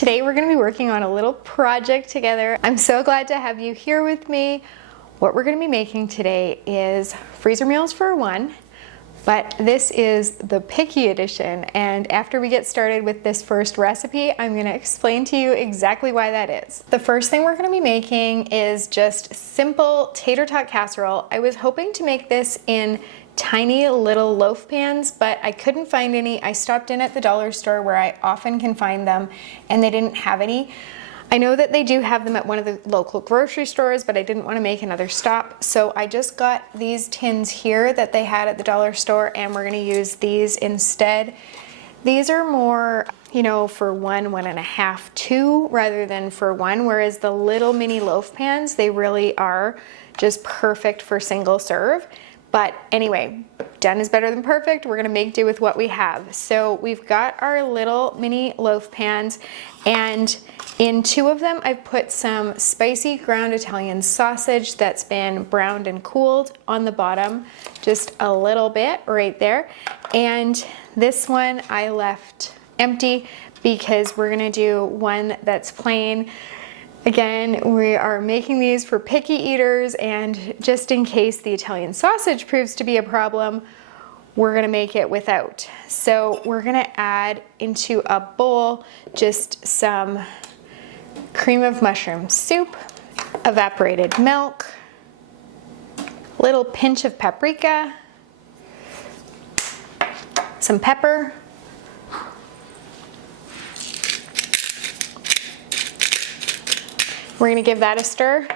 Today we're going to be working on a little project together. I'm so glad to have you here with me. What we're going to be making today is freezer meals for one, but this is the picky edition, and after we get started with this first recipe, I'm going to explain to you exactly why that is. The first thing we're going to be making is just simple tater tot casserole. I was hoping to make this in tiny little loaf pans, but I couldn't find any. I stopped in at the dollar store where I often can find them, and they didn't have any. I know that they do have them at one of the local grocery stores, but I didn't want to make another stop, so I just got these tins here that they had at the dollar store, and we're going to use these instead. These are more, you know, for one and a half, two, rather than for one, whereas the little mini loaf pans, they really are just perfect for single serve. But anyway, done is better than perfect. We're gonna make do with what we have. So we've got our little mini loaf pans, and in two of them, I've put some spicy ground Italian sausage that's been browned and cooled on the bottom, just a little bit right there. And this one I left empty because we're gonna do one that's plain. Again, we are making these for picky eaters, and just in case the Italian sausage proves to be a problem, we're gonna make it without. So we're gonna add into a bowl just some cream of mushroom soup, evaporated milk, little pinch of paprika, some pepper, we're gonna give that a stir.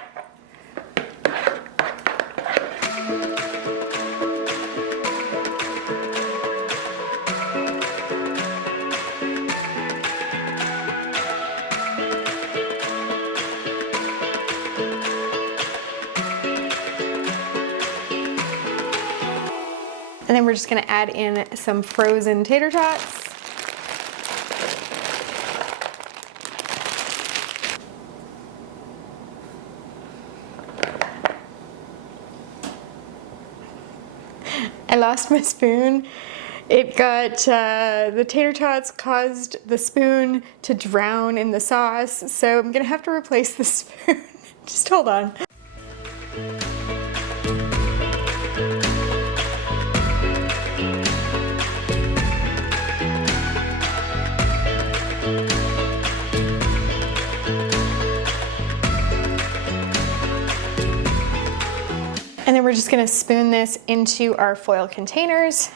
And then we're just gonna add in some frozen tater tots. I lost my spoon. It got, the tater tots caused the spoon to drown in the sauce, so I'm gonna have to replace the spoon. Just hold on. And then we're just gonna spoon this into our foil containers.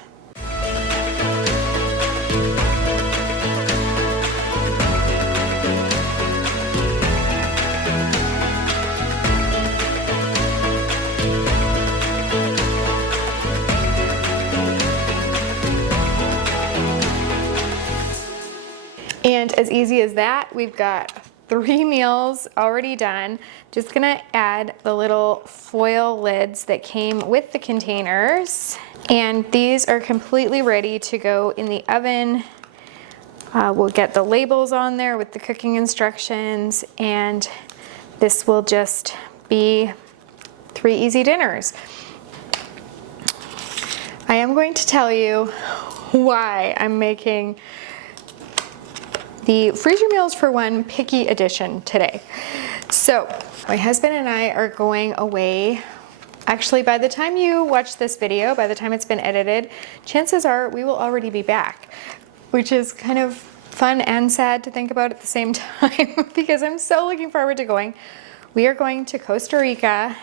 And as easy as that, we've got 3 meals already done. Just gonna add the little foil lids that came with the containers. And these are completely ready to go in the oven. We'll get the labels on there with the cooking instructions, and this will just be 3 easy dinners. I am going to tell you why I'm making the freezer meals for one picky edition today. So my husband and I are going away. Actually, by the time you watch this video, by the time it's been edited, chances are we will already be back, which is kind of fun and sad to think about at the same time because I'm so looking forward to going. We are going to Costa Rica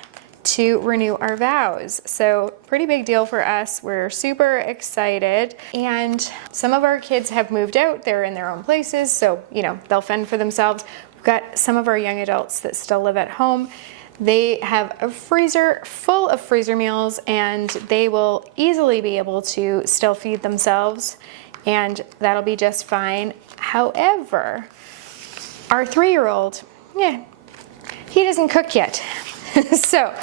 to renew our vows. So pretty big deal for us. We're super excited, and some of our kids have moved out. They're in their own places, so you know, they'll fend for themselves. We've got some of our young adults that still live at home. They have a freezer full of freezer meals, and they will easily be able to still feed themselves, and that'll be just fine. However, our 3-year-old, he doesn't cook yet. So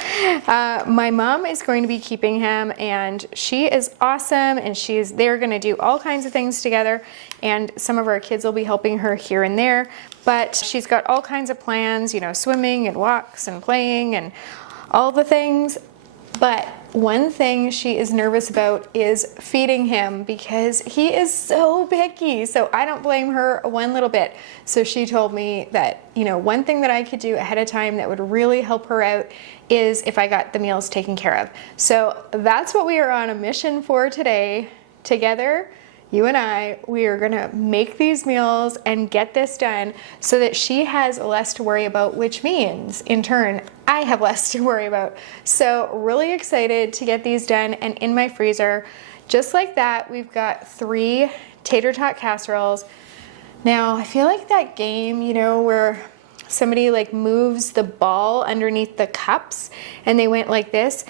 my mom is going to be keeping him, and she is awesome, and they're going to do all kinds of things together, and some of our kids will be helping her here and there, but she's got all kinds of plans, you know, swimming and walks and playing and all the things. But one thing she is nervous about is feeding him because he is so picky. So I don't blame her one little bit. So she told me that, you know, one thing that I could do ahead of time that would really help her out is if I got the meals taken care of. So that's what we are on a mission for today together. You and I, we are gonna make these meals and get this done so that she has less to worry about, which means, in turn, I have less to worry about. So really excited to get these done, and in my freezer, just like that, we've got 3 tater tot casseroles. Now, I feel like that game, you know, where somebody like moves the ball underneath the cups and they went like this,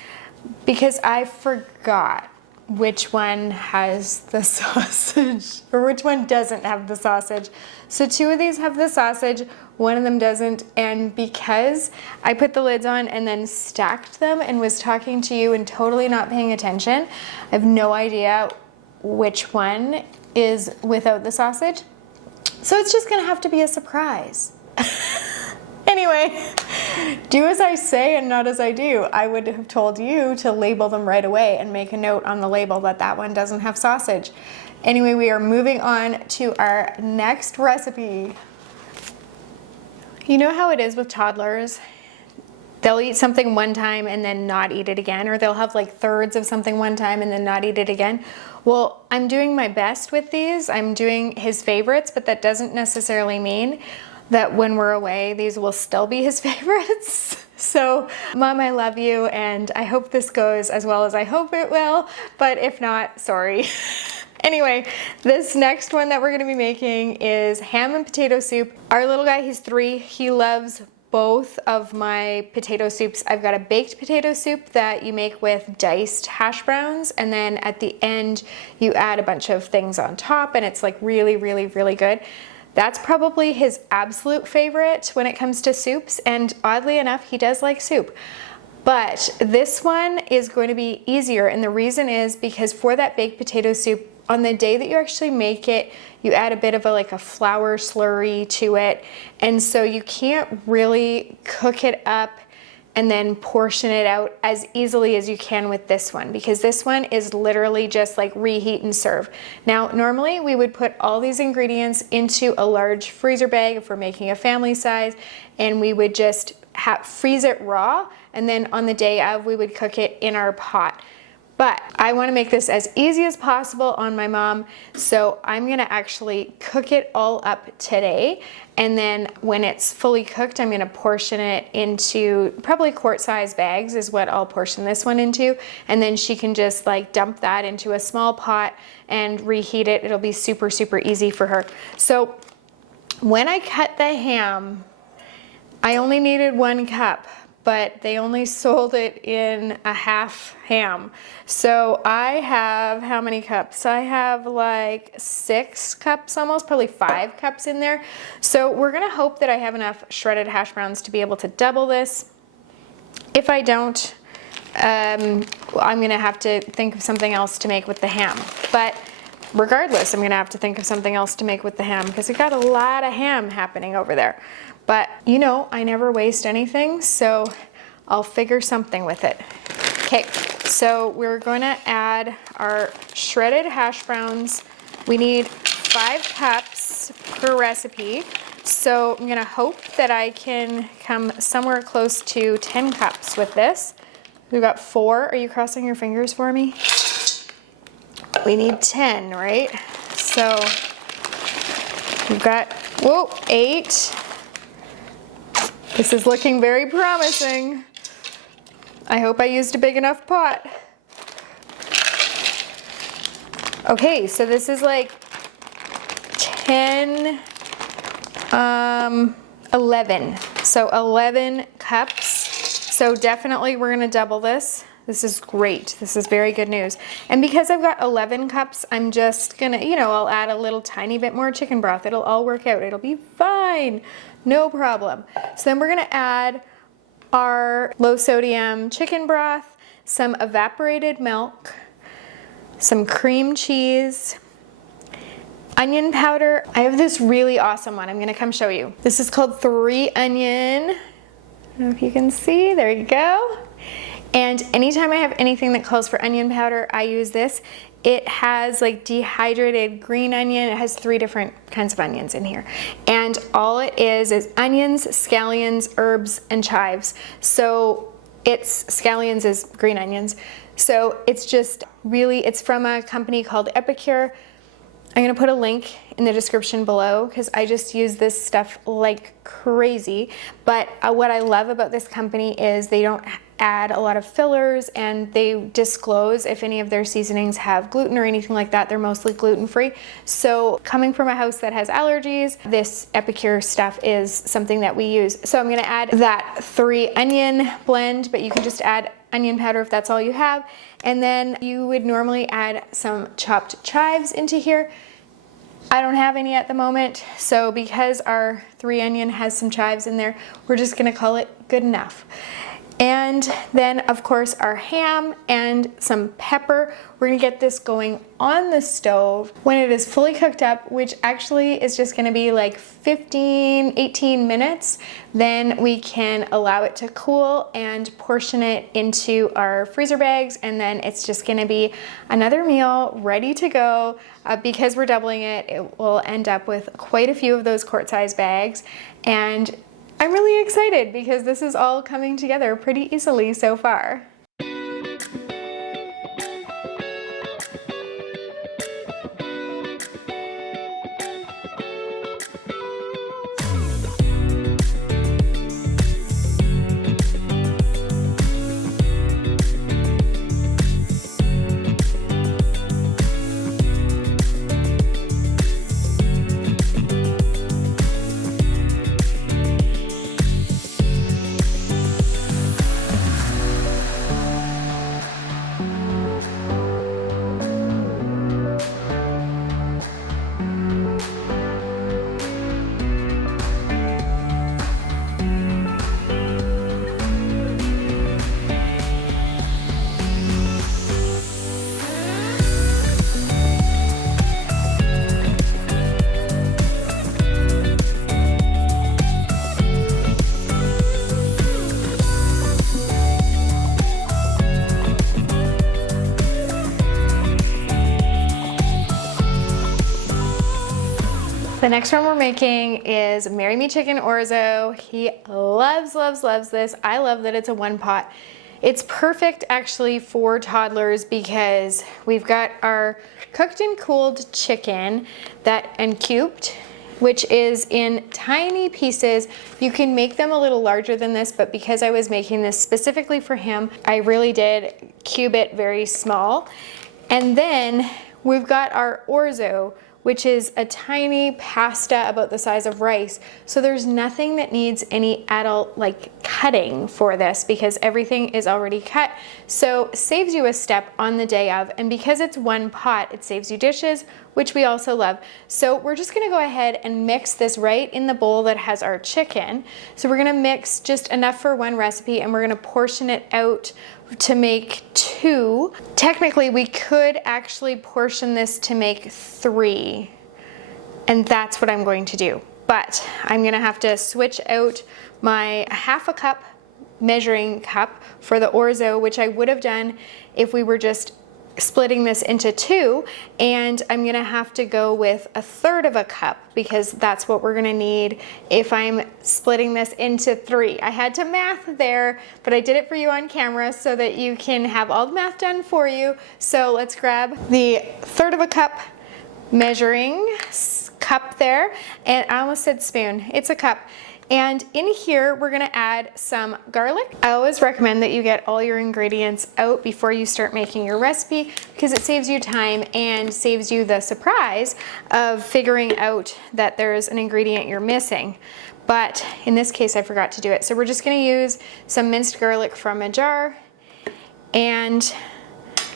because I forgot which one has the sausage or which one doesn't have the sausage. So 2 of these have the sausage, 1 of them doesn't, and because I put the lids on and then stacked them and was talking to you and totally not paying attention, I have no idea which one is without the sausage. So it's just gonna have to be a surprise. Anyway, do as I say and not as I do. I would have told you to label them right away and make a note on the label that that one doesn't have sausage. Anyway, we are moving on to our next recipe. You know how it is with toddlers? They'll eat something one time and then not eat it again, or they'll have like thirds of something one time and then not eat it again. Well, I'm doing my best with these. I'm doing his favorites, but that doesn't necessarily mean that when we're away, these will still be his favorites. So, Mom, I love you, and I hope this goes as well as I hope it will, but if not, sorry. Anyway, this next one that we're gonna be making is ham and potato soup. Our little guy, he's 3, he loves both of my potato soups. I've got a baked potato soup that you make with diced hash browns, and then at the end, you add a bunch of things on top, and it's like really, really, really good. That's probably his absolute favorite when it comes to soups, and oddly enough, he does like soup. But this one is going to be easier, and the reason is because for that baked potato soup, on the day that you actually make it, you add a bit of a flour slurry to it, and so you can't really cook it up and then portion it out as easily as you can with this one, because this one is literally just like reheat and serve. Now, normally we would put all these ingredients into a large freezer bag if we're making a family size, and we would just freeze it raw, and then on the day of, we would cook it in our pot. But I want to make this as easy as possible on my mom, so I'm going to actually cook it all up today, and then when it's fully cooked, I'm going to portion it into probably quart-size bags is what I'll portion this one into, and then she can just like dump that into a small pot and reheat it. It'll be super, super easy for her. So when I cut the ham, I only needed 1 cup. But they only sold it in a half ham. So I have, how many cups? I have like 6 cups almost, probably 5 cups in there. So we're gonna hope that I have enough shredded hash browns to be able to double this. If I don't, I'm gonna have to think of something else to make with the ham. But regardless, I'm gonna have to think of something else to make with the ham because we got a lot of ham happening over there. But you know, I never waste anything, so I'll figure something with it. Okay, so we're going to add our shredded hash browns. We need 5 cups per recipe, so I'm going to hope that I can come somewhere close to 10 cups with this. We've got 4. Are you crossing your fingers for me? We need 10, right? So we've got, 8. This is looking very promising. I hope I used a big enough pot. Okay, so this is like 10, 11. So 11 cups. So definitely we're gonna double this. This is great. This is very good news. And because I've got 11 cups, I'm just gonna, I'll add a little tiny bit more chicken broth. It'll all work out. It'll be fine. No problem. So then we're gonna add our low sodium chicken broth, some evaporated milk, some cream cheese, onion powder. I have this really awesome one. I'm gonna come show you. This is called 3 onion. I don't know if you can see, there you go. And anytime I have anything that calls for onion powder, I use this. It has like dehydrated green onion. It has 3 different kinds of onions in here. And all it is onions, scallions, herbs, and chives. So scallions is green onions. So it's just really, it's from a company called Epicure. I'm gonna put a link in the description below because I just use this stuff like crazy. But what I love about this company is they don't add a lot of fillers, and they disclose if any of their seasonings have gluten or anything like that. They're mostly gluten-free. So coming from a house that has allergies, this Epicure stuff is something that we use. So I'm gonna add that 3 onion blend, but you can just add onion powder if that's all you have. And then you would normally add some chopped chives into here. I don't have any at the moment, so because our 3 onion has some chives in there, we're just gonna call it good enough. And then of course our ham and some pepper. We're gonna get this going on the stove when it is fully cooked up, which actually is just gonna be like 15, 18 minutes. Then we can allow it to cool and portion it into our freezer bags, and then it's just gonna be another meal ready to go. Because we're doubling it, it will end up with quite a few of those quart-size bags. And I'm really excited because this is all coming together pretty easily so far. The next one we're making is Marry Me Chicken Orzo. He loves, loves, loves this. I love that it's a 1-pot. It's perfect actually for toddlers because we've got our cooked and cooled chicken and cubed, which is in tiny pieces. You can make them a little larger than this, but because I was making this specifically for him, I really did cube it very small. And then we've got our orzo, which is a tiny pasta about the size of rice. So there's nothing that needs any adult cutting for this because everything is already cut. So saves you a step on the day of, and because it's 1 pot, it saves you dishes, which we also love. So we're just gonna go ahead and mix this right in the bowl that has our chicken. So we're gonna mix just enough for 1 recipe, and we're gonna portion it out to make 2. Technically, we could actually portion this to make 3, and that's what I'm going to do. But I'm gonna have to switch out my 1/2 cup measuring cup for the orzo, which I would have done if we were just splitting this into 2, and I'm gonna have to go with 1/3 cup because that's what we're gonna need if I'm splitting this into 3. I had to math there, but I did it for you on camera so that you can have all the math done for you. So let's grab the 1/3 cup measuring cup there, and I almost said spoon, it's a cup. And in here, we're gonna add some garlic. I always recommend that you get all your ingredients out before you start making your recipe because it saves you time and saves you the surprise of figuring out that there's an ingredient you're missing. But in this case, I forgot to do it. So we're just gonna use some minced garlic from a jar and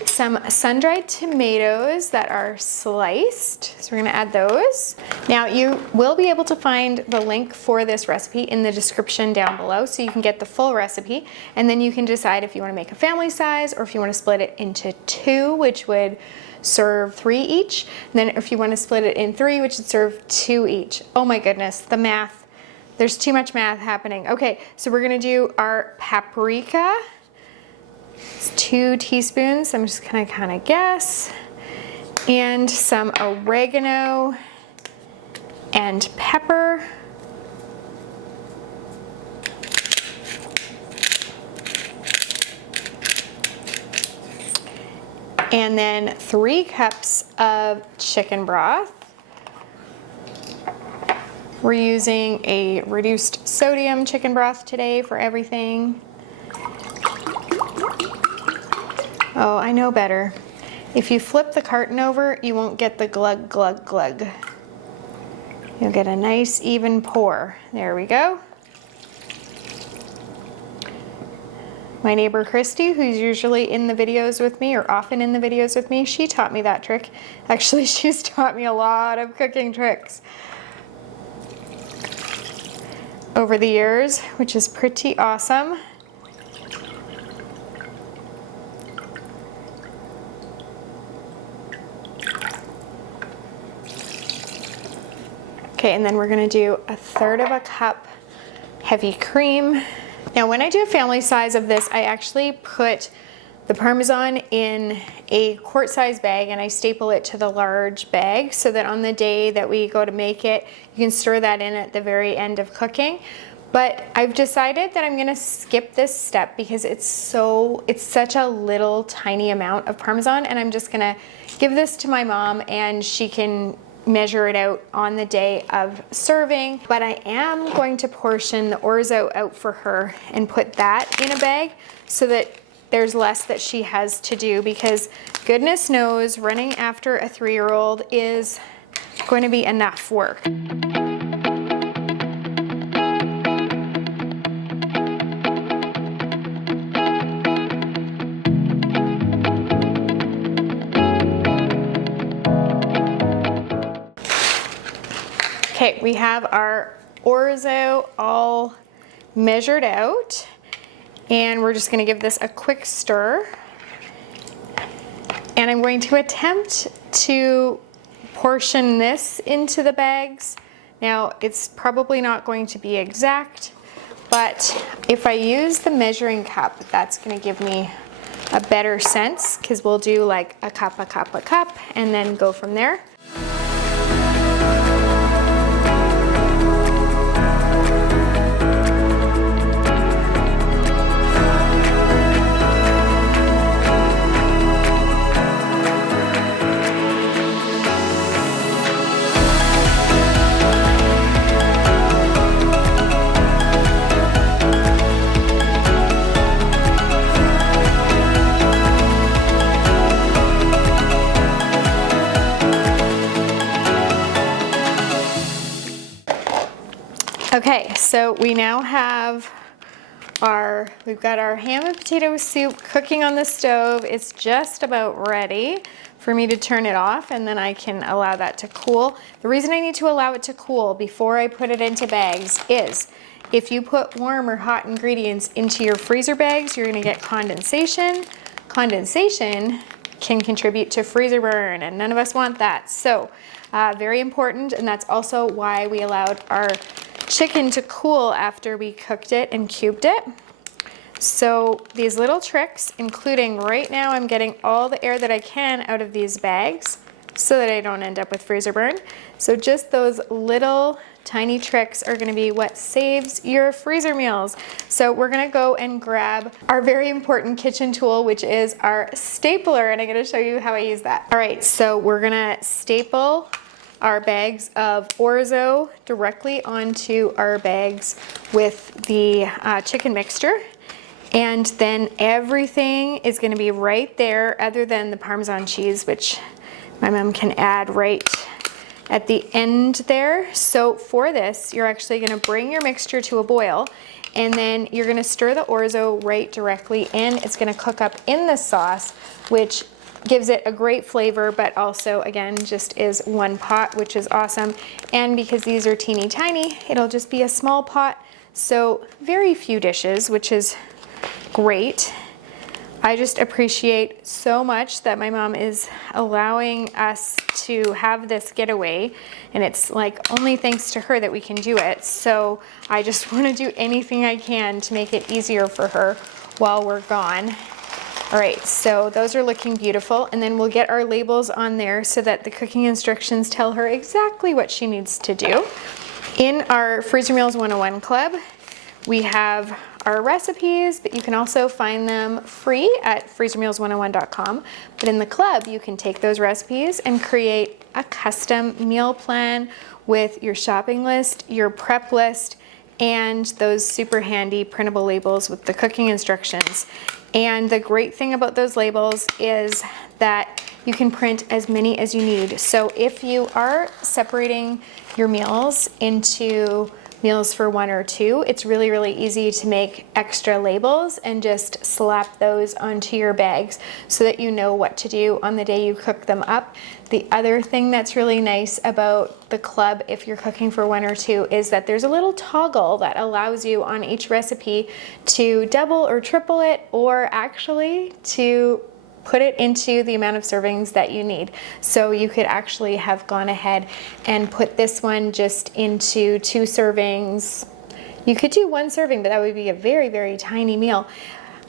some sun-dried tomatoes that are sliced. So we're gonna add those. Now you will be able to find the link for this recipe in the description down below so you can get the full recipe, and then you can decide if you wanna make a family size or if you wanna split it into 2, which would serve 3 each. And then if you wanna split it in 3, which would serve 2 each. Oh my goodness, the math. There's too much math happening. Okay, so we're gonna do our paprika. It's 2 teaspoons. I'm just gonna kind of guess. And some oregano and pepper. And then 3 cups of chicken broth. We're using a reduced sodium chicken broth today for everything. Oh, I know better. If you flip the carton over, you won't get the glug, glug, glug. You'll get a nice even pour. There we go. My neighbor Christy, who's usually in the videos with me, or often in the videos with me, she taught me that trick. Actually, she's taught me a lot of cooking tricks over the years, which is pretty awesome. Okay, and then we're gonna do 1/3 cup heavy cream. Now, when I do a family size of this, I actually put the Parmesan in a quart-size bag and I staple it to the large bag so that on the day that we go to make it, you can stir that in at the very end of cooking. But I've decided that I'm gonna skip this step because it's such a little tiny amount of Parmesan, and I'm just gonna give this to my mom and she can measure it out on the day of serving. But I am going to portion the Orzo out for her and put that in a bag so that there's less that she has to do, because goodness knows running after a 3-year-old is going to be enough work. Okay, we have our Orzo all measured out, and we're just gonna give this a quick stir. And I'm going to attempt to portion this into the bags. Now, it's probably not going to be exact, but if I use the measuring cup, that's gonna give me a better sense, because we'll do like a cup, a cup, a cup, and then go from there. Okay, so we now have we've got our ham and potato soup cooking on the stove. It's just about ready for me to turn it off, and then I can allow that to cool. The reason I need to allow it to cool before I put it into bags is if you put warm or hot ingredients into your freezer bags, you're gonna get condensation. Condensation can contribute to freezer burn, and none of us want that. So very important, and that's also why we allowed our chicken to cool after we cooked it and cubed it. So these little tricks, including right now I'm getting all the air that I can out of these bags so that I don't end up with freezer burn. So just those little tiny tricks are gonna be what saves your freezer meals. So we're gonna go and grab our very important kitchen tool, which is our stapler, and I'm gonna show you how I use that. All right, so we're gonna staple our bags of Orzo directly onto our bags with the chicken mixture. And then everything is gonna be right there other than the Parmesan cheese, which my mom can add right at the end there. So for this, you're actually gonna bring your mixture to a boil, and then you're gonna stir the Orzo right directly in. It's gonna cook up in the sauce, which gives it a great flavor, but also, again, just is one pot, which is awesome. And because these are teeny tiny, it'll just be a small pot, so very few dishes, which is great. I just appreciate so much that my mom is allowing us to have this getaway, and it's like only thanks to her that we can do it. So I just want to do anything I can to make it easier for her while we're gone. All right, so those are looking beautiful, and then we'll get our labels on there so that the cooking instructions tell her exactly what she needs to do. In our Freezer Meals 101 Club, we have our recipes, but you can also find them free at freezermeals101.com. But in the club, you can take those recipes and create a custom meal plan with your shopping list, your prep list, and those super handy printable labels with the cooking instructions. And the great thing about those labels is that you can print as many as you need. So if you are separating your meals into meals for 1 or 2, it's really, really easy to make extra labels and just slap those onto your bags so that you know what to do on the day you cook them up. The other thing that's really nice about the club, if you're cooking for 1 or 2, is that there's a little toggle that allows you on each recipe to double or triple it, or actually to put it into the amount of servings that you need. So you could actually have gone ahead and put this one just into 2 servings. You could do 1 serving, but that would be a very, very tiny meal.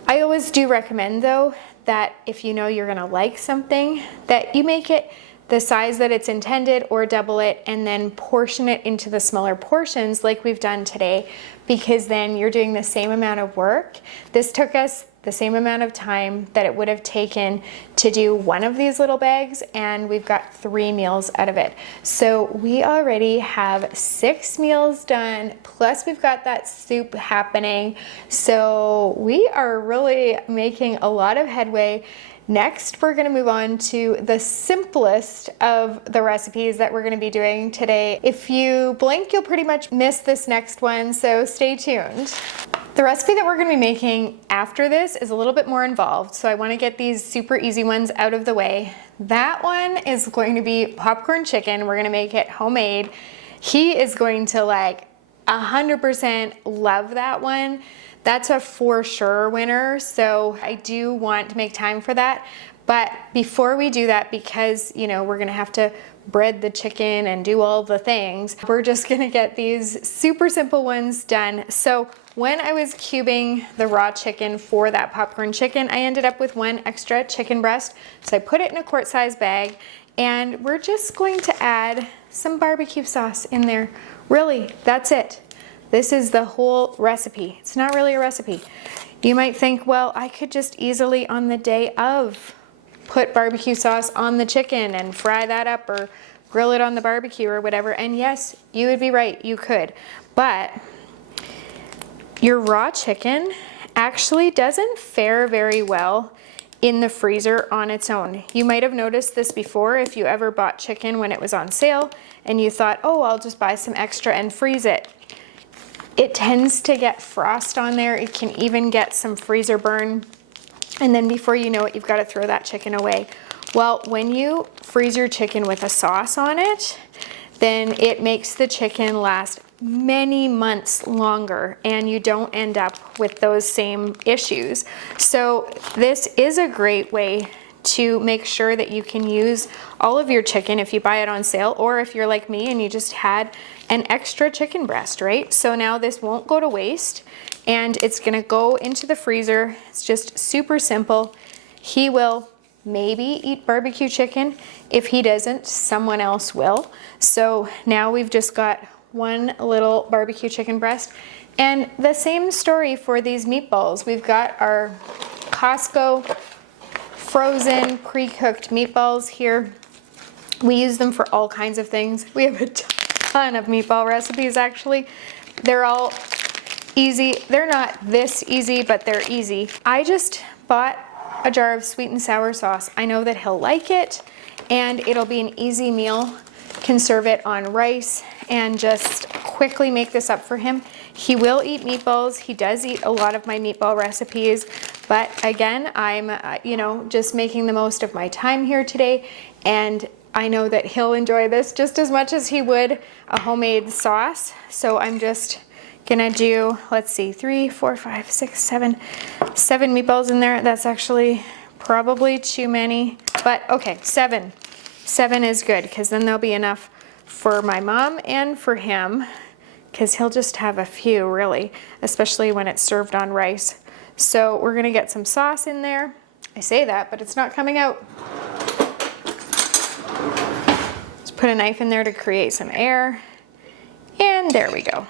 I always do recommend though that if you know you're gonna like something, that you make it the size that it's intended or double it, and then portion it into the smaller portions like we've done today, because then you're doing the same amount of work. This took us the same amount of time that it would have taken to do 1 of these little bags, and we've got 3 meals out of it. So we already have 6 meals done, plus we've got that soup happening. So we are really making a lot of headway. Next, we're gonna move on to the simplest of the recipes that we're gonna be doing today. If you blink, you'll pretty much miss this next one, so stay tuned. The recipe that we're gonna be making after this is a little bit more involved, so I wanna get these super easy ones out of the way. That one is going to be popcorn chicken. We're gonna make it homemade. He is going to 100% love that one. That's a for sure winner, so I do want to make time for that. But before we do that, because we're gonna have to bread the chicken and do all the things, we're just gonna get these super simple ones done. So when I was cubing the raw chicken for that popcorn chicken, I ended up with 1 extra chicken breast. So I put it in a quart-sized bag, and we're just going to add some barbecue sauce in there. Really, that's it. This is the whole recipe. It's not really a recipe. You might think, well, I could just easily on the day of put barbecue sauce on the chicken and fry that up or grill it on the barbecue or whatever. And yes, you would be right, you could. But your raw chicken actually doesn't fare very well in the freezer on its own. You might have noticed this before if you ever bought chicken when it was on sale and you thought, oh, I'll just buy some extra and freeze it. It tends to get frost on there. It can even get some freezer burn. And then before you know it, you've got to throw that chicken away. Well, when you freeze your chicken with a sauce on it, then it makes the chicken last many months longer, and you don't end up with those same issues. So this is a great way to make sure that you can use all of your chicken if you buy it on sale, or if you're like me and you just had an extra chicken breast, right? So now this won't go to waste, and it's gonna go into the freezer. It's just super simple. He will maybe eat barbecue chicken. If he doesn't, someone else will. So now we've just got 1 little barbecue chicken breast. And the same story for these meatballs. We've got our Costco frozen pre-cooked meatballs here. We use them for all kinds of things. We have a ton of meatball recipes actually. They're all easy. They're not this easy, but they're easy. I just bought a jar of sweet and sour sauce. I know that he'll like it, and it'll be an easy meal. Can serve it on rice and just quickly make this up for him. He will eat meatballs. He does eat a lot of my meatball recipes, but again, I'm just making the most of my time here today, and I know that he'll enjoy this just as much as he would a homemade sauce. So I'm just gonna do, let's see, 3, 4, 5, 6, 7 meatballs in there. That's actually probably too many, but okay, 7 is good, because then there'll be enough for my mom and for him, because he'll just have a few really, especially when it's served on rice. So we're gonna get some sauce in there. I say that, but it's not coming out. Just put a knife in there to create some air. And there we go.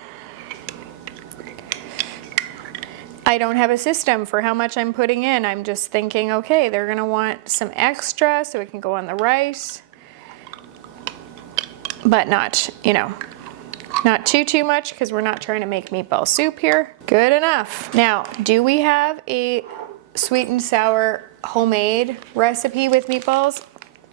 I don't have a system for how much I'm putting in. I'm just thinking, okay, they're gonna want some extra so it can go on the rice, but not, you know, not too much because we're not trying to make meatball soup here. Good enough. Now, do we have a sweet and sour homemade recipe with meatballs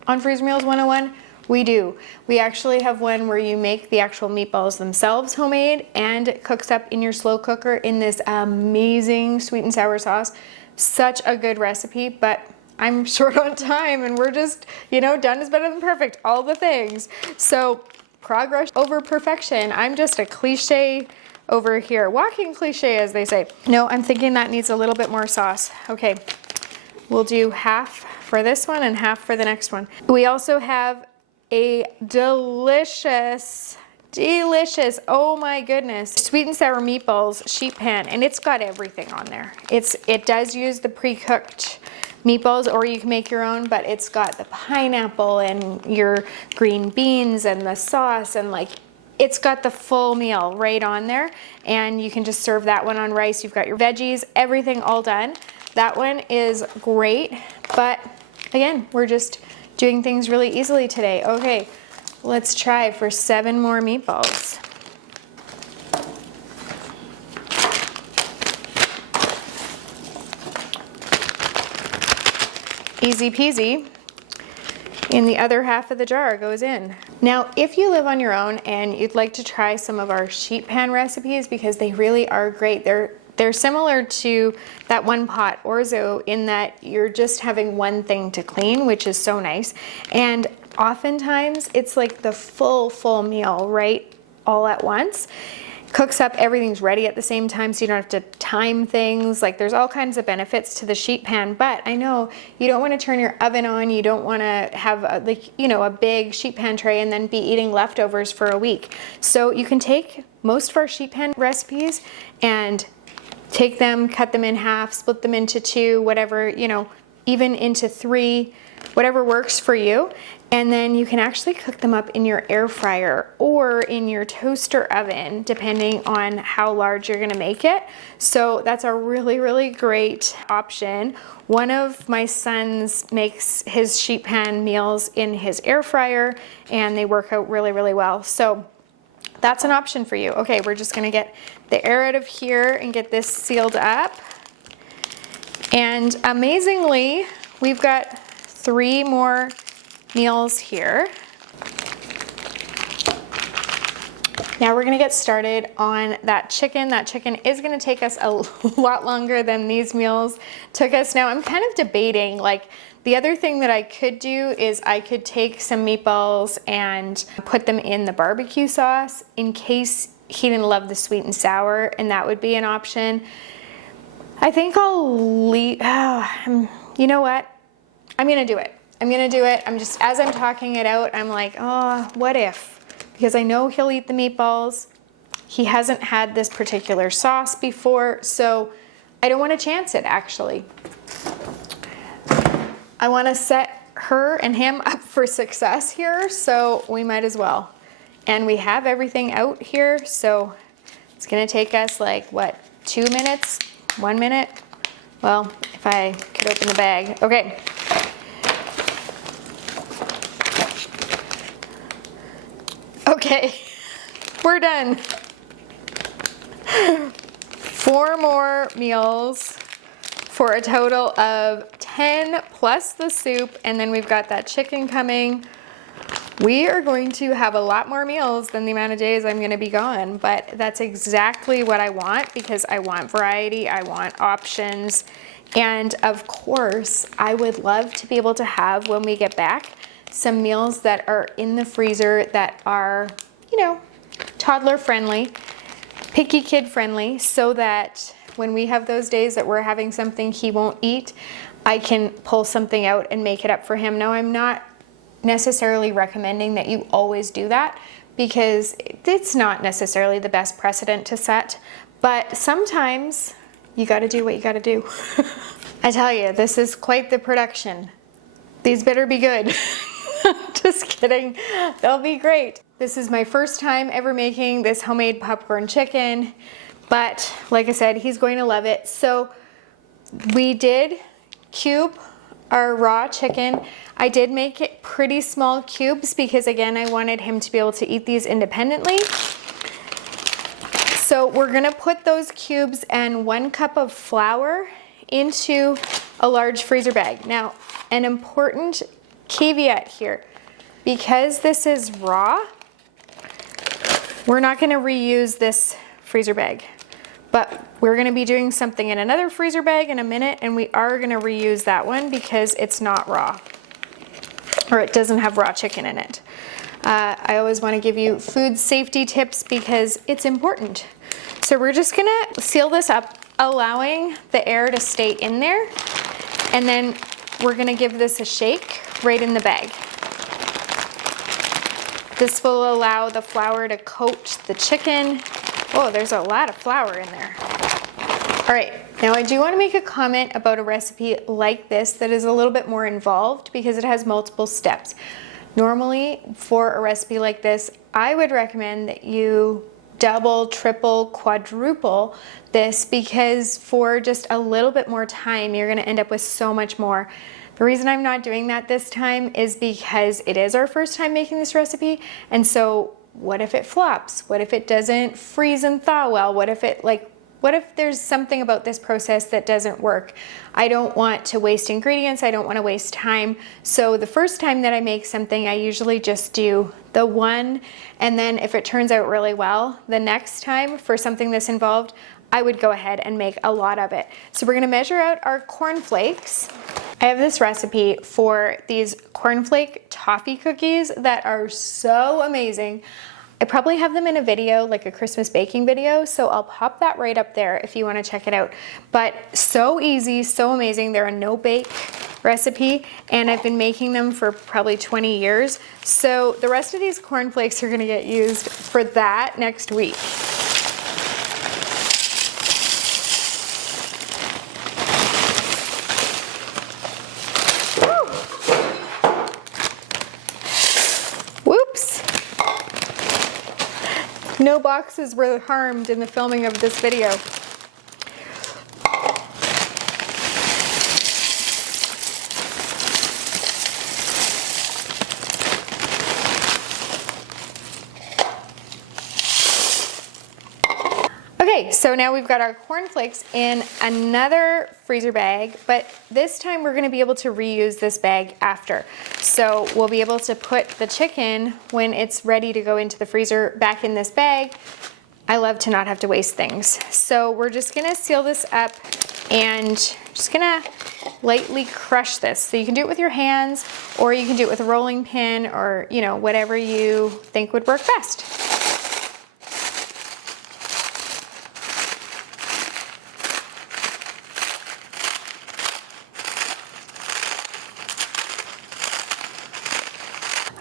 on Freezer Meals 101? We do. We actually have one where you make the actual meatballs themselves homemade and it cooks up in your slow cooker in this amazing sweet and sour sauce. Such a good recipe, but I'm short on time and we're just, you know, done is better than perfect, all the things. So progress over perfection. I'm just a cliche over here, walking cliche as they say. No, I'm thinking that needs a little bit more sauce. Okay, we'll do half for this one and half for the next one. We also have a delicious, oh my goodness, sweet and sour meatballs sheet pan, and it's got everything on there. It does use the pre-cooked meatballs, or you can make your own, but it's got the pineapple and your green beans and the sauce, and like, it's got the full meal right on there, and you can just serve that one on rice. You've got your veggies, everything all done. That one is great, but again, we're just doing things really easily today. Okay, let's try for 7 more meatballs. Easy peasy. And the other half of the jar goes in. Now, if you live on your own and you'd like to try some of our sheet pan recipes, because they really are great, they're similar to that one pot Orzo in that you're just having one thing to clean, which is so nice. And oftentimes it's like the full meal, right? All at once. Cooks up, everything's ready at the same time, so you don't have to time things. Like, there's all kinds of benefits to the sheet pan, but I know you don't want to turn your oven on. You don't want to have a big sheet pan tray and then be eating leftovers for a week. So you can take most of our sheet pan recipes and take them, cut them in half, split them into 2, whatever, even into 3, whatever works for you. And then you can actually cook them up in your air fryer or in your toaster oven, depending on how large you're gonna make it. So that's a really great option. One of my sons makes his sheet pan meals in his air fryer and they work out really well. So that's an option for you. Okay, we're just gonna get the air out of here and get this sealed up. And amazingly, we've got 3 more meals here. Now we're gonna get started on that chicken. That chicken is gonna take us a lot longer than these meals took us. Now I'm kind of debating, like, the other thing that I could do is I could take some meatballs and put them in the barbecue sauce in case he didn't love the sweet and sour, and that would be an option. I think I'll leave, you know what? I'm gonna do it. I'm just, as I'm talking it out, I'm like, oh, what if? Because I know he'll eat the meatballs. He hasn't had this particular sauce before, so I don't want to chance it, actually. I want to set her and him up for success here, so we might as well. And we have everything out here, so it's going to take us like, what, 2 minutes? 1 minute? Well, if I could open the bag. Okay. Okay, we're done. 4 more meals for a total of 10 plus the soup, and then we've got that chicken coming. We are going to have a lot more meals than the amount of days I'm gonna be gone, but that's exactly what I want because I want variety, I want options, and of course, I would love to be able to have, when we get back, some meals that are in the freezer that are, toddler friendly, picky kid friendly, so that when we have those days that we're having something he won't eat, I can pull something out and make it up for him. Now, I'm not necessarily recommending that you always do that because it's not necessarily the best precedent to set, but sometimes you got to do what you got to do. I tell you, this is quite the production. These better be good. Just kidding, they'll be great. This is my first time ever making this homemade popcorn chicken, but like I said, he's going to love it. So we did cube our raw chicken. I did make it pretty small cubes because again, I wanted him to be able to eat these independently. So we're gonna put those cubes and 1 cup of flour into a large freezer bag. Now, an important caveat here, because this is raw, we're not gonna reuse this freezer bag, but we're gonna be doing something in another freezer bag in a minute, and we are gonna reuse that one because it's not raw, or it doesn't have raw chicken in it. I always wanna give you food safety tips because it's important. So we're just gonna seal this up, allowing the air to stay in there, and then we're gonna give this a shake right in the bag. This will allow the flour to coat the chicken. Oh, there's a lot of flour in there. All right, now I do want to make a comment about a recipe like this that is a little bit more involved because it has multiple steps. Normally, for a recipe like this, I would recommend that you double, triple, quadruple this because for just a little bit more time, you're gonna end up with so much more. The reason I'm not doing that this time is because it is our first time making this recipe, and so what if it flops? What if it doesn't freeze and thaw well? What if there's something about this process that doesn't work? I don't want to waste ingredients, I don't want to waste time. So the first time that I make something, I usually just do the one, and then if it turns out really well, the next time for something this involved, I would go ahead and make a lot of it. So we're gonna measure out our cornflakes. I have this recipe for these cornflake toffee cookies that are so amazing. I probably have them in a video, like a Christmas baking video, so I'll pop that right up there if you want to check it out. But so easy, so amazing. They're a no-bake recipe, and I've been making them for probably 20 years. So the rest of these cornflakes are going to get used for that next week. No boxes were harmed in the filming of this video. Okay, so now we've got our cornflakes in another freezer bag, but this time we're gonna be able to reuse this bag after. So we'll be able to put the chicken, when it's ready to go into the freezer, back in this bag. I love to not have to waste things. So we're just gonna seal this up and just gonna lightly crush this. So you can do it with your hands, or you can do it with a rolling pin, or whatever you think would work best.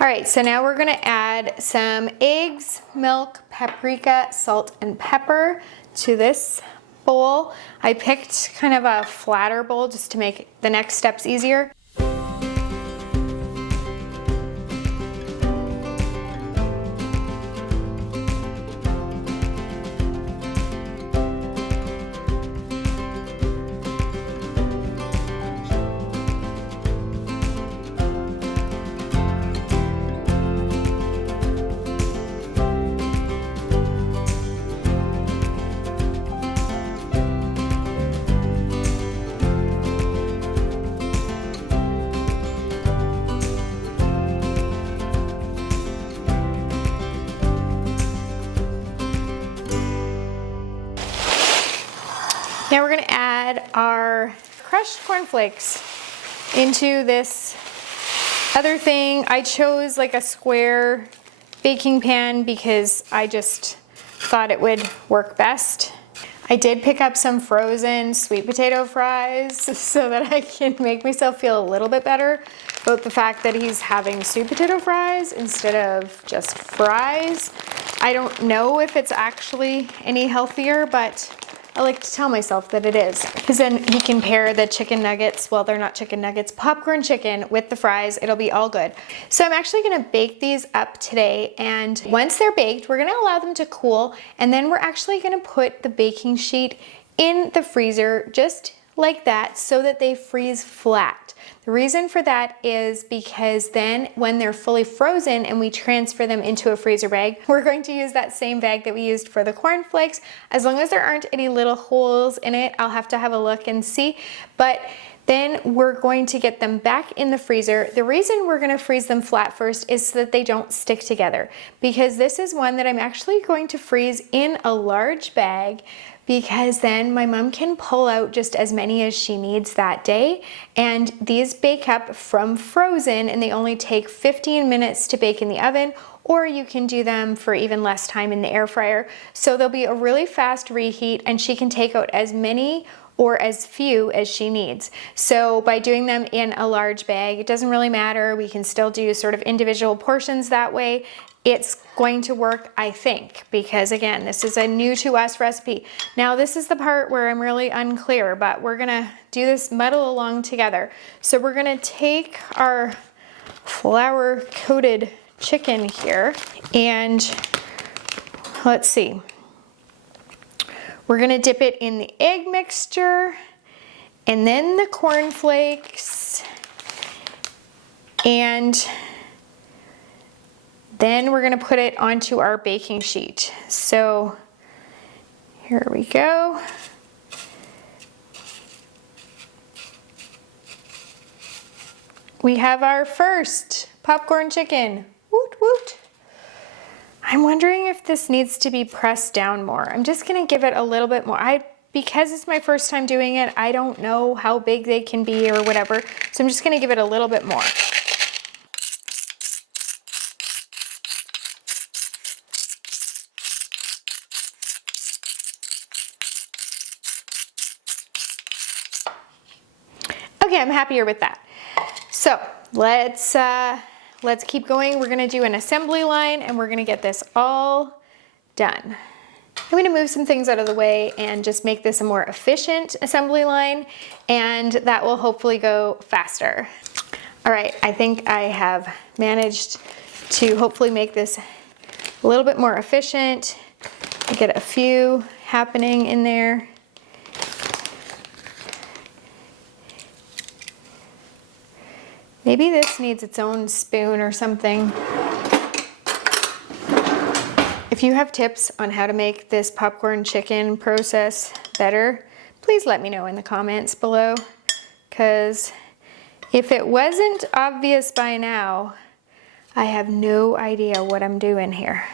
All right, so now we're gonna add some eggs, milk, paprika, salt, and pepper to this bowl. I picked kind of a flatter bowl just to make the next steps easier. Now we're gonna add our crushed cornflakes into this other thing. I chose like a square baking pan because I just thought it would work best. I did pick up some frozen sweet potato fries so that I can make myself feel a little bit better about the fact that he's having sweet potato fries instead of just fries. I don't know if it's actually any healthier, but I like to tell myself that it is, because then you can pair the chicken nuggets, well, they're not chicken nuggets, popcorn chicken with the fries. It'll be all good. So I'm actually gonna bake these up today, and once they're baked, we're gonna allow them to cool, and then we're actually gonna put the baking sheet in the freezer just like that so that they freeze flat. The reason for that is because then when they're fully frozen and we transfer them into a freezer bag, we're going to use that same bag that we used for the cornflakes. As long as there aren't any little holes in it, I'll have to have a look and see, but then we're going to get them back in the freezer. The reason we're gonna freeze them flat first is so that they don't stick together, because this is one that I'm actually going to freeze in a large bag, because then my mom can pull out just as many as she needs that day. And these bake up from frozen, and they only take 15 minutes to bake in the oven, or you can do them for even less time in the air fryer. So there'll be a really fast reheat, and she can take out as many or as few as she needs. So by doing them in a large bag, it doesn't really matter. We can still do sort of individual portions that way. It's going to work, I think, because again, this is a new to us recipe. Now this is the part where I'm really unclear, but we're gonna do this muddle along together. So we're gonna take our flour coated chicken here, and let's see. We're gonna dip it in the egg mixture, and then the cornflakes, and then we're gonna put it onto our baking sheet. So here we go. We have our first popcorn chicken. Woot woot. I'm wondering if this needs to be pressed down more. I'm just gonna give it a little bit more. Because it's my first time doing it, I don't know how big they can be or whatever. So I'm just gonna give it a little bit more. Okay, I'm happier with that. So let's keep going. We're gonna do an assembly line, and we're gonna get this all done. I'm gonna move some things out of the way and just make this a more efficient assembly line, and that will hopefully go faster. All right, I think I have managed to hopefully make this a little bit more efficient. I get a few happening in there. Maybe this needs its own spoon or something. If you have tips on how to make this popcorn chicken process better, please let me know in the comments below, because if it wasn't obvious by now, I have no idea what I'm doing here.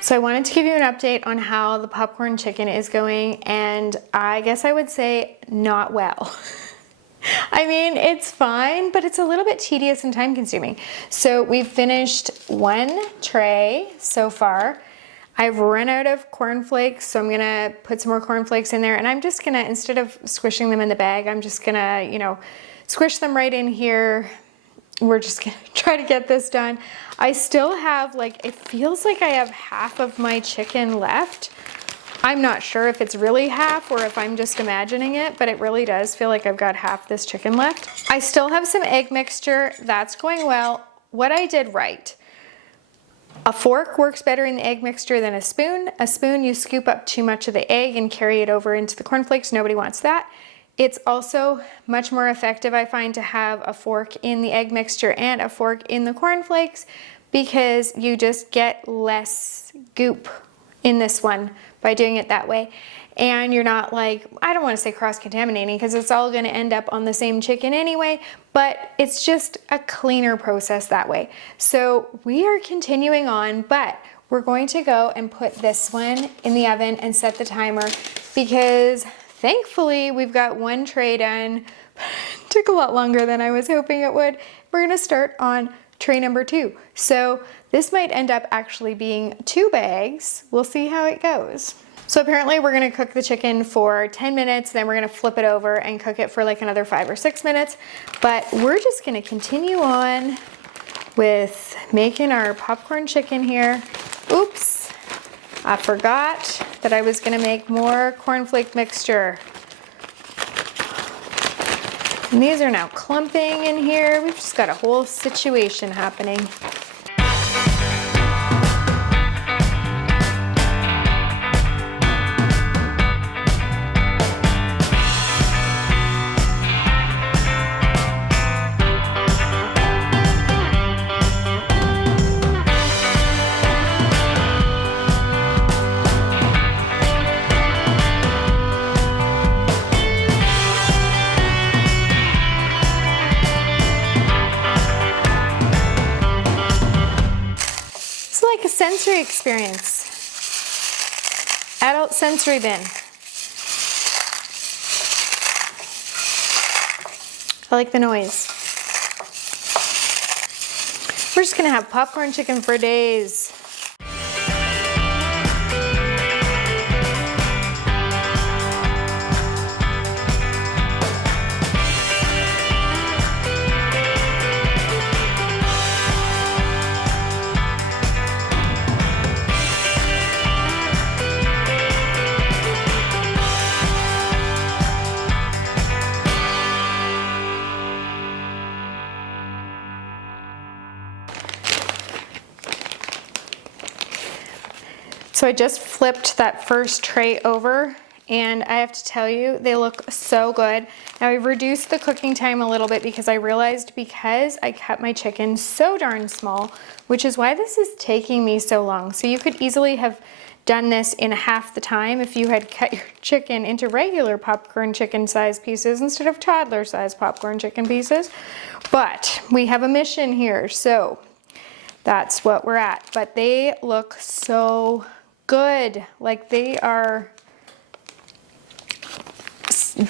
So I wanted to give you an update on how the popcorn chicken is going, and I guess I would say not well. I mean, it's fine, but it's a little bit tedious and time consuming. So we've finished one tray so far. I've run out of cornflakes, so I'm gonna put some more cornflakes in there, and I'm just gonna, instead of squishing them in the bag, I'm just gonna, squish them right in here. We're just gonna try to get this done. I still have, it feels like I have half of my chicken left. I'm not sure if it's really half or if I'm just imagining it, but it really does feel like I've got half this chicken left. I still have some egg mixture. That's going well. What I did right. A fork works better in the egg mixture than a spoon. A spoon, you scoop up too much of the egg and carry it over into the cornflakes. Nobody wants that. It's also much more effective, I find, to have a fork in the egg mixture and a fork in the cornflakes because you just get less goop in this one by doing it that way. And you're not like, I don't want to say cross-contaminating because it's all going to end up on the same chicken anyway, but it's just a cleaner process that way. So we are continuing on, but we're going to go and put this one in the oven and set the timer because thankfully we've got one tray done. It took a lot longer than I was hoping it would. We're going to start on tray number 2. So this might end up actually being 2 bags. We'll see how it goes. So apparently we're gonna cook the chicken for 10 minutes, then we're gonna flip it over and cook it for like another 5 or 6 minutes. But we're just gonna continue on with making our popcorn chicken here. Oops, I forgot that I was gonna make more cornflake mixture. And these are now clumping in here. We've just got a whole situation happening. Sensory experience. Adult sensory bin. I like the noise. We're just gonna have popcorn chicken for days. So I just flipped that first tray over and I have to tell you, they look so good. Now I've reduced the cooking time a little bit because I realized because I cut my chicken so darn small, which is why this is taking me so long. So you could easily have done this in half the time if you had cut your chicken into regular popcorn chicken size pieces instead of toddler size popcorn chicken pieces. But we have a mission here, so that's what we're at. But they look so good. Like they are,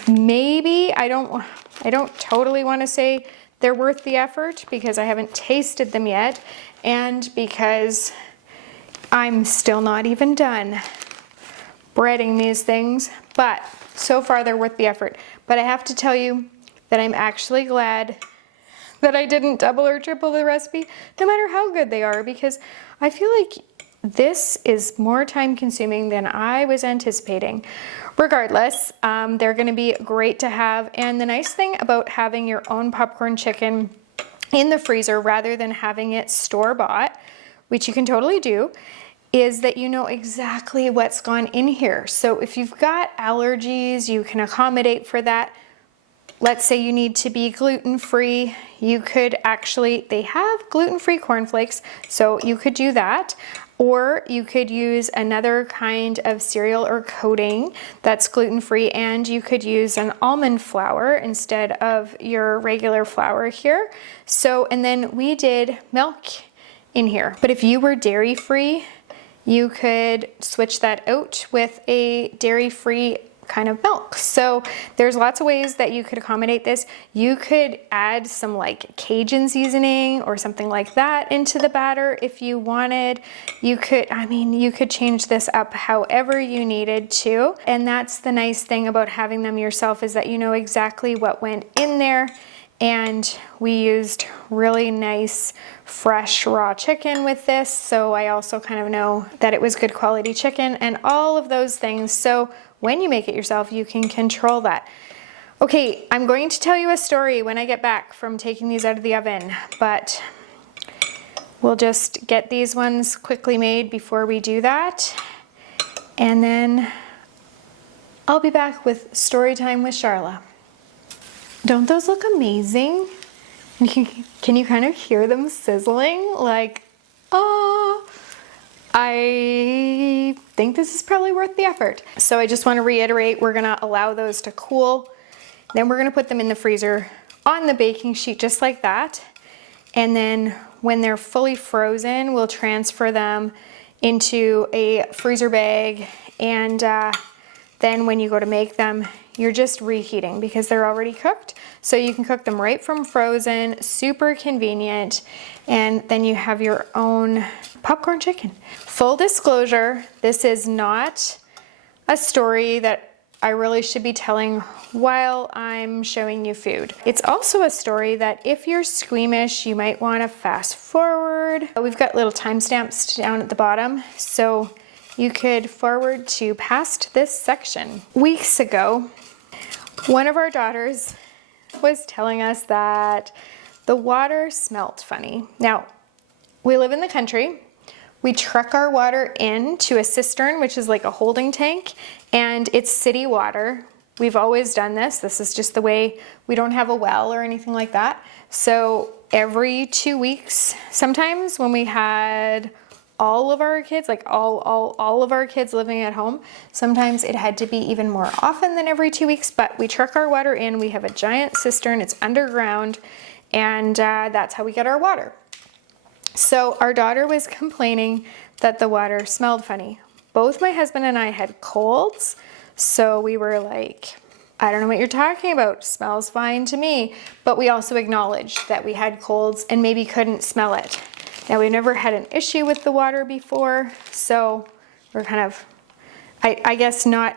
maybe, I don't totally want to say they're worth the effort because I haven't tasted them yet and because I'm still not even done breading these things, but so far they're worth the effort. But I have to tell you that I'm actually glad that I didn't double or triple the recipe, no matter how good they are, because I feel like this is more time consuming than I was anticipating. Regardless, they're gonna be great to have. And the nice thing about having your own popcorn chicken in the freezer rather than having it store-bought, which you can totally do, is that you know exactly what's gone in here. So if you've got allergies, you can accommodate for that. Let's say you need to be gluten-free, you could actually, they have gluten-free cornflakes, so you could do that. Or you could use another kind of cereal or coating that's gluten-free, and you could use an almond flour instead of your regular flour here. So, and then we did milk in here. But if you were dairy-free, you could switch that out with a dairy-free kind of milk. So there's lots of ways that you could accommodate this. You could add some like Cajun seasoning or something like that into the batter if you wanted. You could, I mean, you could change this up however you needed to. And that's the nice thing about having them yourself, is that you know exactly what went in there. And we used really nice, fresh, raw chicken with this. So I also kind of know that it was good quality chicken and all of those things. So when you make it yourself, you can control that. Okay, I'm going to tell you a story when I get back from taking these out of the oven, but we'll just get these ones quickly made before we do that. And then I'll be back with story time with Sharla. Don't those look amazing? Can you kind of hear them sizzling? Like, oh, I think this is probably worth the effort. So I just want to reiterate, we're gonna allow those to cool. Then we're gonna put them in the freezer on the baking sheet just like that. And then when they're fully frozen, we'll transfer them into a freezer bag. And then when you go to make them, you're just reheating because they're already cooked. So you can cook them right from frozen, super convenient. And then you have your own popcorn chicken. Full disclosure, this is not a story that I really should be telling while I'm showing you food. It's also a story that if you're squeamish, you might want to fast forward. We've got little timestamps down at the bottom, so you could forward to past this section. Weeks ago, one of our daughters was telling us that the water smelt funny. Now, we live in the country. We truck our water into a cistern, which is like a holding tank, and it's city water. We've always done this. This is just the way, we don't have a well or anything like that. So every 2 weeks, sometimes when we had all of our kids, like all of our kids living at home, sometimes it had to be even more often than every 2 weeks, but we truck our water in. We have a giant cistern, it's underground, and that's how we get our water. So our daughter was complaining that the water smelled funny. Both my husband and I had colds, so we were like, I don't know what you're talking about, smells fine to me. But we also acknowledged that we had colds and maybe couldn't smell it. Now, we've never had an issue with the water before, so we're kind of, I guess not,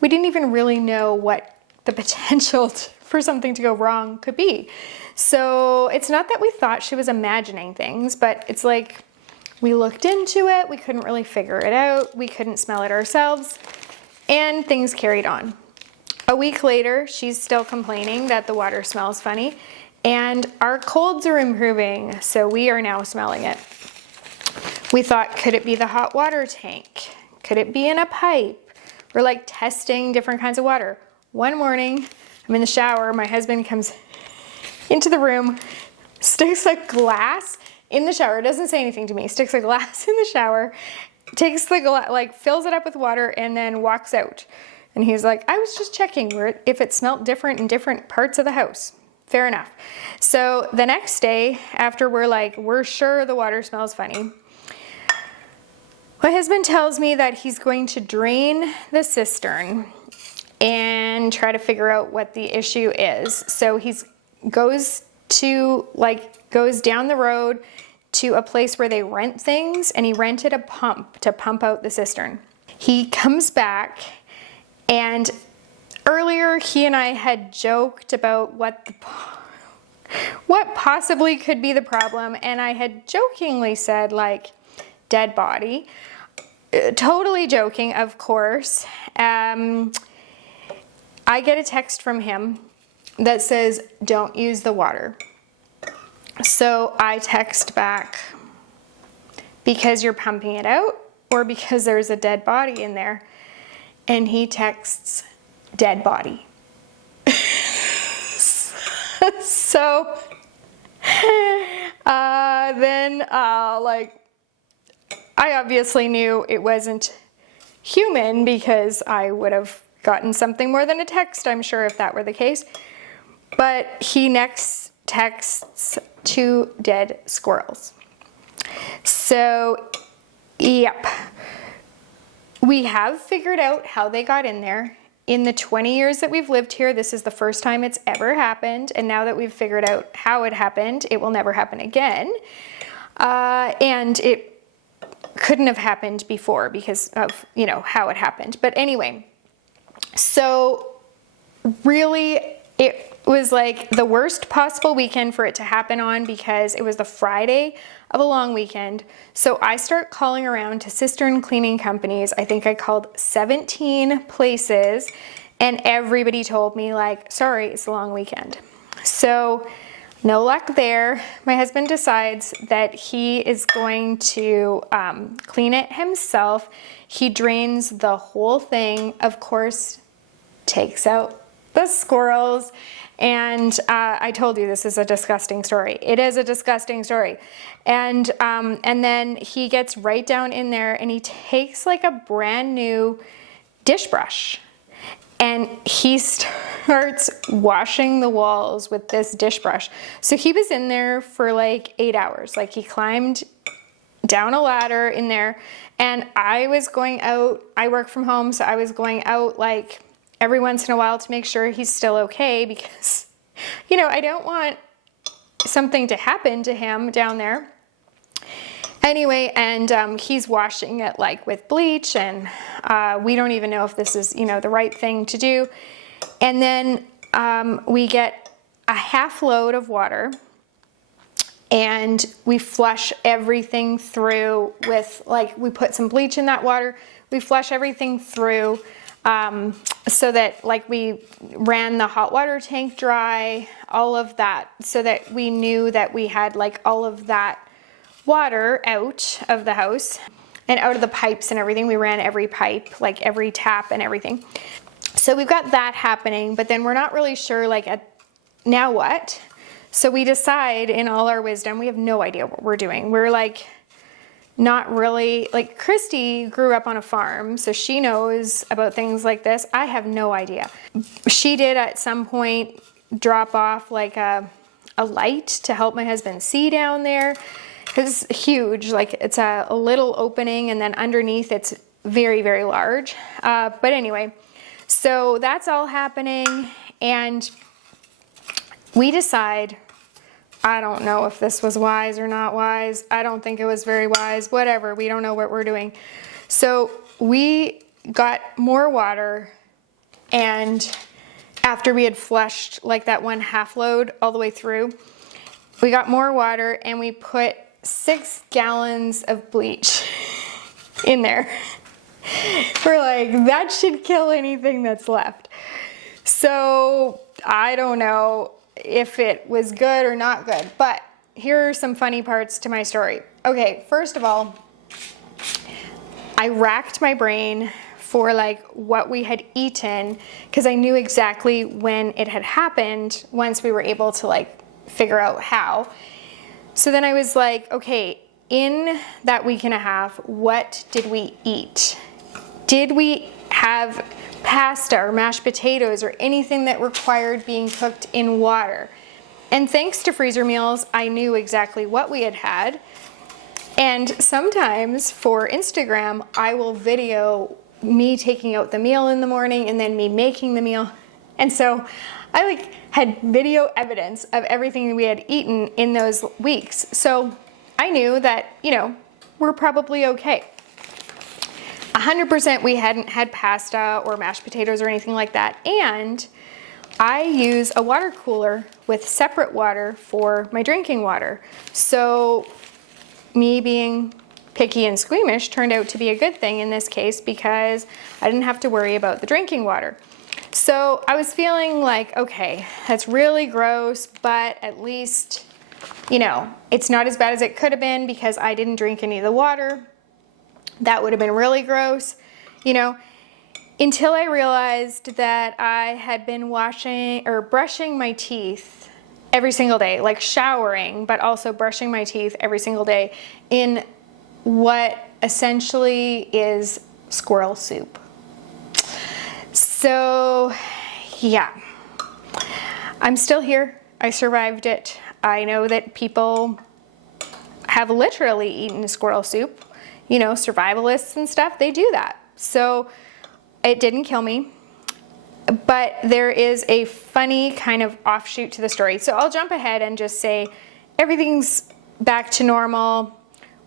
we didn't even really know what the potential for something to go wrong could be. So it's not that we thought she was imagining things, but it's like we looked into it, we couldn't really figure it out, we couldn't smell it ourselves, and things carried on. A week later, she's still complaining that the water smells funny, and our colds are improving, so we are now smelling it. We thought, could it be the hot water tank? Could it be in a pipe? We're like testing different kinds of water. One morning, I'm in the shower, my husband comes into the room, sticks a glass in the shower, doesn't say anything to me, sticks a glass in the shower, takes the glass, like fills it up with water, and then walks out. And he's like, I was just checking if it smelled different in different parts of the house. Fair enough. So the next day, after we're sure the water smells funny, my husband tells me that he's going to drain the cistern and try to figure out what the issue is. So he's goes down the road to a place where they rent things, and he rented a pump to pump out the cistern. He comes back, and earlier he and I had joked about what possibly could be the problem, and I had jokingly said like dead body. Totally joking, of course. I get a text from him that says, don't use the water. So I text back, because you're pumping it out or because there's a dead body in there? And he texts, dead body. So then I obviously knew it wasn't human, because I would have gotten something more than a text, I'm sure, if that were the case. But he next texts 2 dead squirrels. So, yep. We have figured out how they got in there. In the 20 years that we've lived here, this is the first time it's ever happened. And now that we've figured out how it happened, it will never happen again. And it couldn't have happened before because of, how it happened. But anyway, so really It was like the worst possible weekend for it to happen on because it was the Friday of a long weekend. So I start calling around to cistern cleaning companies. I think I called 17 places and everybody told me like, sorry, it's a long weekend. So no luck there. My husband decides that he is going to clean it himself. He drains the whole thing, of course, takes out the squirrels. And I told you this is a disgusting story. It is a disgusting story. And then he gets right down in there and he takes like a brand new dish brush and he starts washing the walls with this dish brush. So he was in there for like 8 hours. Like he climbed down a ladder in there and I was going out. I work from home, so I was going out like every once in a while to make sure he's still okay because, you know, I don't want something to happen to him down there. Anyway, and he's washing it like with bleach and we don't even know if this is, you know, the right thing to do. And then we get a half load of water and we flush everything through with like, we put some bleach in that water. We flush everything through so that like we ran the hot water tank dry, all of that, so that we knew that we had like all of that water out of the house and out of the pipes and everything. We ran every pipe, like every tap and everything. So we've got that happening, but then we're not really sure like now what? So we decide in all our wisdom, we have no idea what we're doing. We're like, not really, like Christy grew up on a farm, so she knows about things like this. I have no idea. She did at some point drop off like a light to help my husband see down there. It's huge, like it's a little opening and then underneath it's very, very large. But anyway, so that's all happening and we decide, I don't know if this was wise or not wise. I don't think it was very wise, whatever. We don't know what we're doing. So we got more water and after we had flushed like that one half load all the way through, we got more water and we put 6 gallons of bleach in there. We're like, that should kill anything that's left. So I don't know if it was good or not good, but here are some funny parts to my story. Okay, first of all, I racked my brain for like what we had eaten because I knew exactly when it had happened once we were able to like figure out how. So then I was like, okay, in that week and a half, what did we eat? Did we have pasta or mashed potatoes or anything that required being cooked in water? And thanks to freezer meals, I knew exactly what we had had. And sometimes for Instagram, I will video me taking out the meal in the morning and then me making the meal. And so I like had video evidence of everything we had eaten in those weeks. So I knew that, you know, we're probably okay. 100% we hadn't had pasta or mashed potatoes or anything like that. And I use a water cooler with separate water for my drinking water. So me being picky and squeamish turned out to be a good thing in this case because I didn't have to worry about the drinking water. So I was feeling like, okay, that's really gross, but at least, you know, it's not as bad as it could have been because I didn't drink any of the water. That would have been really gross, you know, until I realized that I had been washing or brushing my teeth every single day, like showering, but also brushing my teeth every single day in what essentially is squirrel soup. So yeah, I'm still here. I survived it. I know that people have literally eaten squirrel soup. You know, survivalists and stuff, they do that. So it didn't kill me, but there is a funny kind of offshoot to the story. So I'll jump ahead and just say everything's back to normal.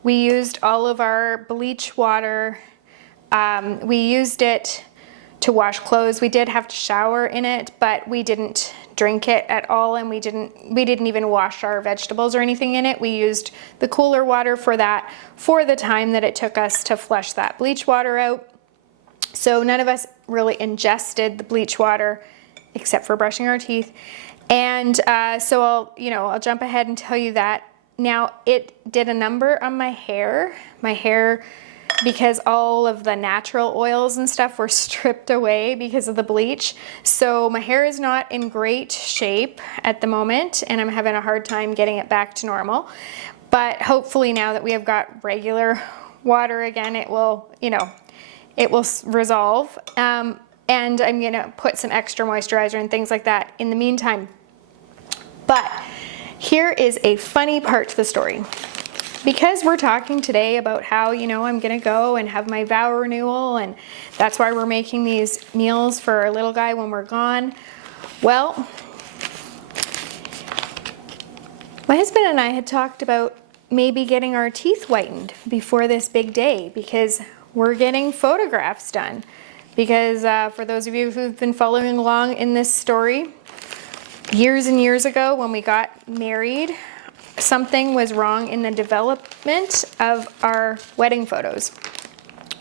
We used all of our bleach water. We used it to wash clothes. We did have to shower in it, but we didn't drink it at all, and we didn't even wash our vegetables or anything in it. We used the cooler water for that, for the time that it took us to flush that bleach water out. So none of us really ingested the bleach water except for brushing our teeth. And so I'll jump ahead and tell you that. Now, it did a number on my hair. My hair, because all of the natural oils and stuff were stripped away because of the bleach. So my hair is not in great shape at the moment, and I'm having a hard time getting it back to normal. But hopefully now that we have got regular water again, it will resolve. And I'm gonna put some extra moisturizer and things like that in the meantime. But here is a funny part to the story. Because we're talking today about how, I'm gonna go and have my vow renewal, and that's why we're making these meals for our little guy when we're gone. Well, my husband and I had talked about maybe getting our teeth whitened before this big day, because we're getting photographs done. Because for those of you who've been following along in this story, years and years ago when we got married, something was wrong in the development of our wedding photos.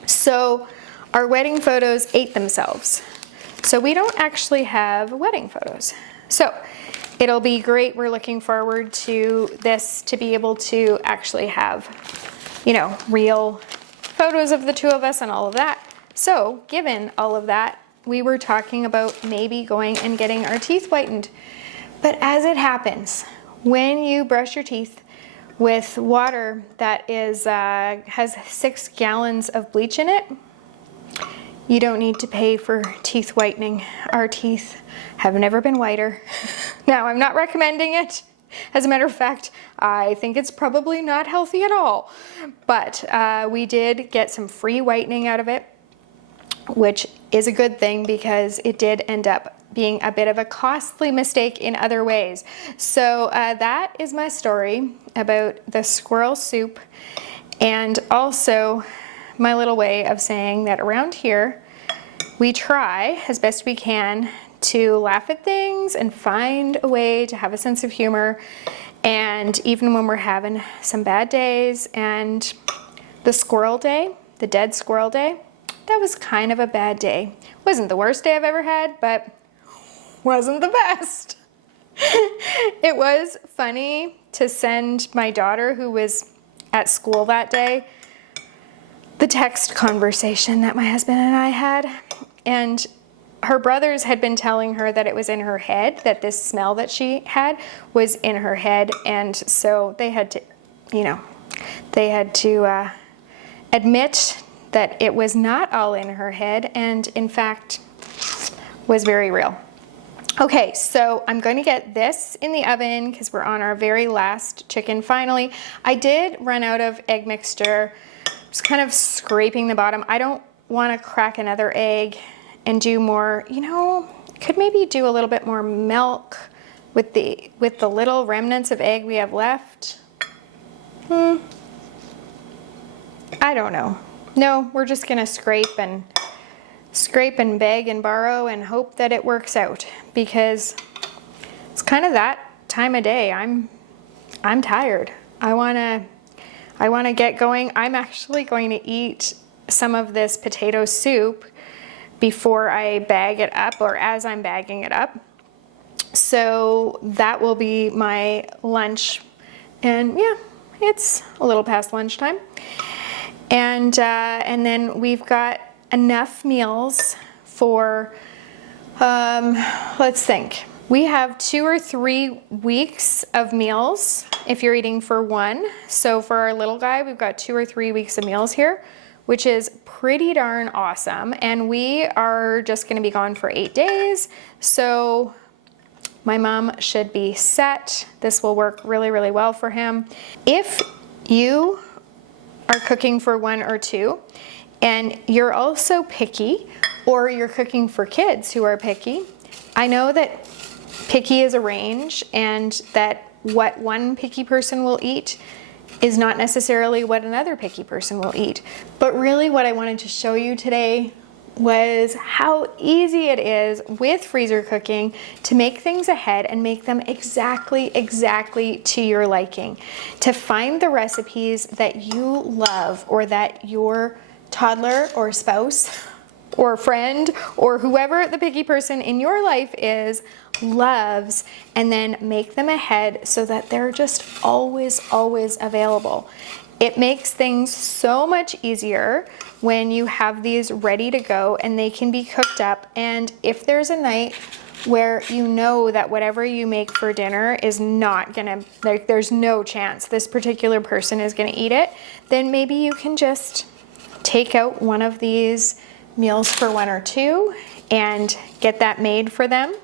So our wedding photos ate themselves. So we don't actually have wedding photos. So it'll be great. We're looking forward to this, to be able to actually have, real photos of the two of us and all of that. So given all of that, we were talking about maybe going and getting our teeth whitened. But as it happens, when you brush your teeth with water that has 6 gallons of bleach in it, you don't need to pay for teeth whitening. Our teeth have never been whiter. Now, I'm not recommending it. As a matter of fact, I think it's probably not healthy at all. But we did get some free whitening out of it, which is a good thing because it did end up being a bit of a costly mistake in other ways. So that is my story about the squirrel soup, and also my little way of saying that around here we try as best we can to laugh at things and find a way to have a sense of humor. And even when we're having some bad days, and the squirrel day, the dead squirrel day, that was kind of a bad day. Wasn't the worst day I've ever had, but wasn't the best. It was funny to send my daughter, who was at school that day, the text conversation that my husband and I had. And her brothers had been telling her that it was in her head, that this smell that she had was in her head. And so they had to admit that it was not all in her head, and in fact was very real. Okay, so I'm going to get this in the oven because we're on our very last chicken finally. I did run out of egg mixture. Just kind of scraping the bottom. I don't want to crack another egg and do more, could maybe do a little bit more milk with the little remnants of egg we have left. I don't know. No, we're just gonna scrape and beg and borrow and hope that it works out, because it's kind of that time of day. I'm tired. I wanna get going. I'm actually going to eat some of this potato soup before I bag it up, or as I'm bagging it up. So that will be my lunch. And yeah, it's a little past lunchtime. And then we've got enough meals for, let's think. We have 2 or 3 weeks of meals if you're eating for one. So for our little guy, we've got 2 or 3 weeks of meals here, which is pretty darn awesome. And we are just gonna be gone for 8 days. So my mom should be set. This will work really, really well for him. If you are cooking for 1 or 2, and you're also picky, or you're cooking for kids who are picky, I know that picky is a range, and that what one picky person will eat is not necessarily what another picky person will eat. But really what I wanted to show you today was how easy it is with freezer cooking to make things ahead and make them exactly to your liking. To find the recipes that you love or that your toddler or spouse or friend or whoever the picky person in your life is loves, and then make them ahead so that they're just always available. It makes things so much easier when you have these ready to go and they can be cooked up. And if there's a night where you know that whatever you make for dinner is not gonna, like, there's no chance this particular person is gonna eat it, then maybe you can just take out one of these meals for one or two and get that made for them.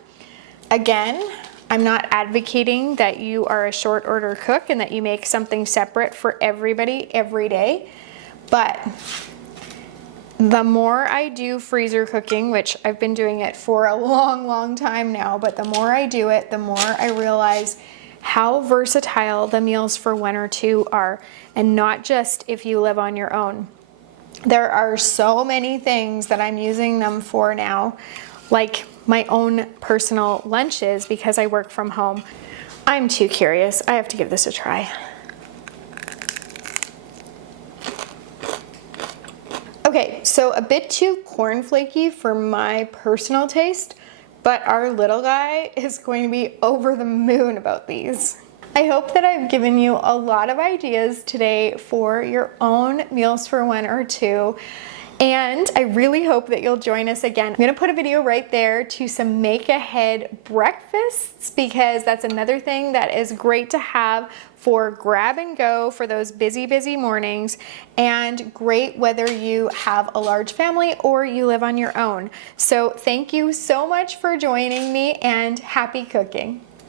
Again, I'm not advocating that you are a short order cook and that you make something separate for everybody every day, but the more I do freezer cooking, which I've been doing it for a long time now, but the more I do it, the more I realize how versatile the meals for one or two are, and not just if you live on your own. There are so many things that I'm using them for now, like my own personal lunches because I work from home. I'm too curious. I have to give this a try. Okay, so a bit too cornflaky for my personal taste, but our little guy is going to be over the moon about these. I hope that I've given you a lot of ideas today for your own meals for one or two. And I really hope that you'll join us again. I'm gonna put a video right there to some make ahead breakfasts, because that's another thing that is great to have for grab and go for those busy mornings, and great whether you have a large family or you live on your own. So thank you so much for joining me, and happy cooking.